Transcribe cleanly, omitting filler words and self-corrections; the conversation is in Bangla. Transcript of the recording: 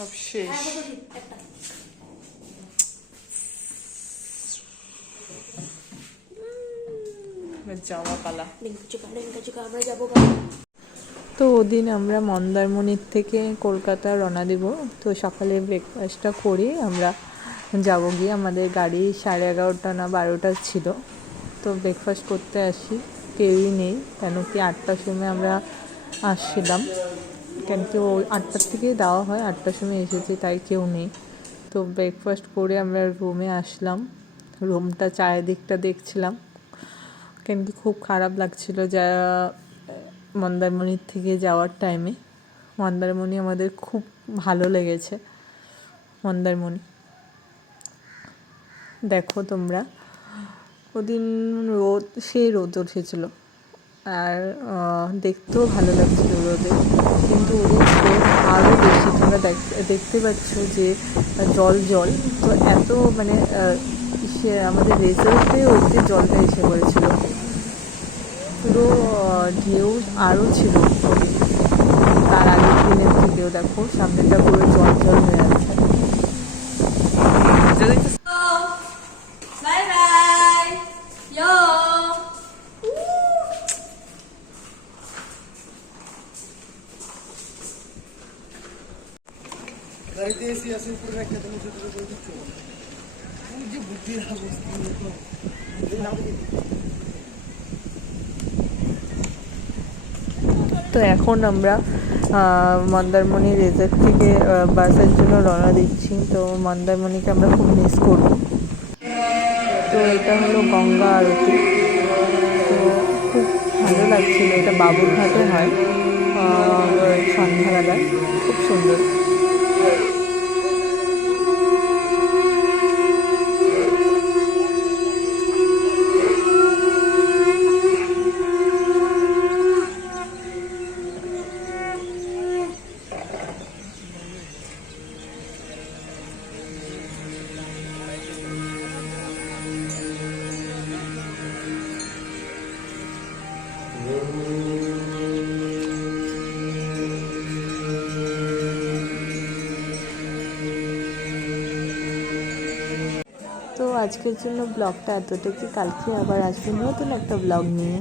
সব শেষ। যাওয়া পালা। তো ওদিন আমরা মন্দারমণির থেকে কলকাতা রওনা দিব। তো সকালে ব্রেকফাস্টটা করে আমরা যাব গিয়ে, আমাদের গাড়ি 11:30 না 12টা ছিল। তো ব্রেকফাস্ট করতে আসি, কেউই নেই, কেন কি 8টার সময় আমরা আসছিলাম, কেন কি ওই 8টার থেকেই দেওয়া হয়, 8টার সময় এসেছি, তাই কেউ নেই। তো ব্রেকফাস্ট করে আমরা রুমে আসলাম। রুমটা চারিদিকটা দেখছিলাম, কেন কি খুব খারাপ লাগছিল যা মন্দারমণির থেকে যাওয়ার টাইমে। মন্দারমণি আমাদের খুব ভালো লেগেছে। মন্দারমণি দেখো তোমরা, ওদিন সেই রোদ উঠেছিল, আর দেখতেও ভালো লাগছিল রোদে। কিন্তু ওদের রোদ আরও বেশি, তোমরা দেখতে পাচ্ছ যে জল জল, তো এত মানে আমাদের রেজাল্টে ওতে জলটা এসে পড়েছিল, পুরো ঢেউ আরও ছিল ওদিন। তার আগের দিনের থেকেও দেখো সামনেটা পুরো জল জল হয়ে আছে। তো এখন আমরা মন্দারমণি রিসর্ট থেকে বাসের জন্য রওনা দিচ্ছি। তো মন্দারমণিকে আমরা খুব মিস করব। তো এটা হলো গঙ্গা আরতি, তো খুব ভালো লাগছিল। এটা বাবুরঘাটে হয় সন্ধ্যাবেলায়, খুব সুন্দর। তো আজকের জন্য ব্লগটা এতটুকু, কালকে আবার আসবো নতুন একটা ব্লগ নিয়ে।